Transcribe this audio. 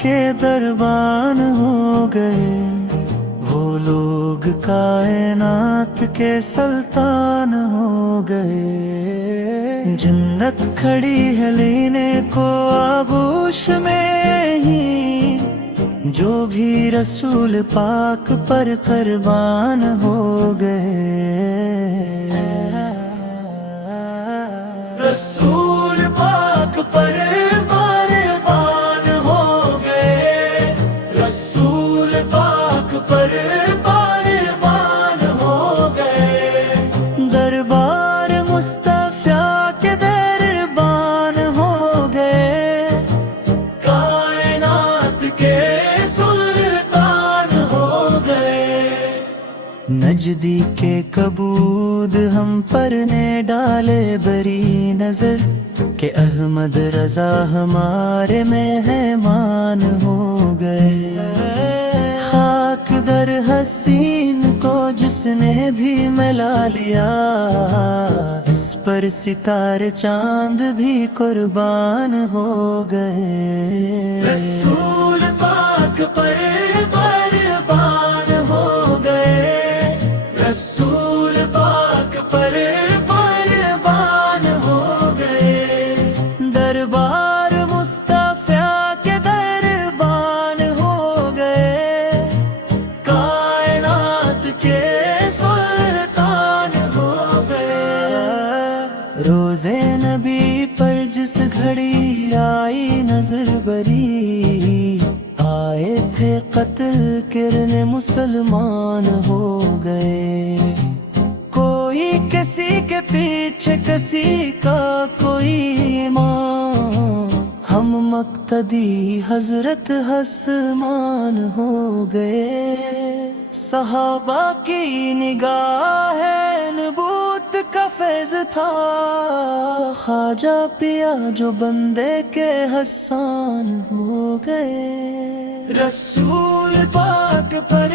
کے دربان ہو گئے، وہ لوگ کائنات کے سلطان ہو گئے۔ جنت کھڑی ہے لینے کو آغوش میں ہی، جو بھی رسول پاک پر قربان ہو گئے۔ رسول پاک پر قربان ہو گئے، رسول پاک پر قربان ہو گئے۔ دربار مصطفیٰ کے دربان ہو گئے، کائنات کے سلطان ہو گئے۔ نجدی کے کبود ہم پر نے ڈالے بری نظر، کہ احمد رضا ہمارے مہمان ہو گئے۔ خاک در حسین کو جس نے بھی ملا لیا، اس پر ستارے چاند بھی قربان ہو گئے۔ رسول پاک پر قربان ہو گئے، رسول پاک پر قربان ہو گئے۔ دربار مصطفیٰ کے دربان ہو گئے، کائنات کے سلطان ہو گئے۔ روزے نبی پر جس گھڑی آئی نظر بری، آئے تھے قتل کرنے مسلمان ہو گئے۔ کوئی کسی کے پیچھے کسی کا کوئی ایمان، ہم مقتدی حضرت حسمان ہو گئے۔ صحابہ کی نگاہ نبوت کا فیض تھا، خواجہ پیا جو بندے کے حسان ہو گئے۔ رسول پاک پر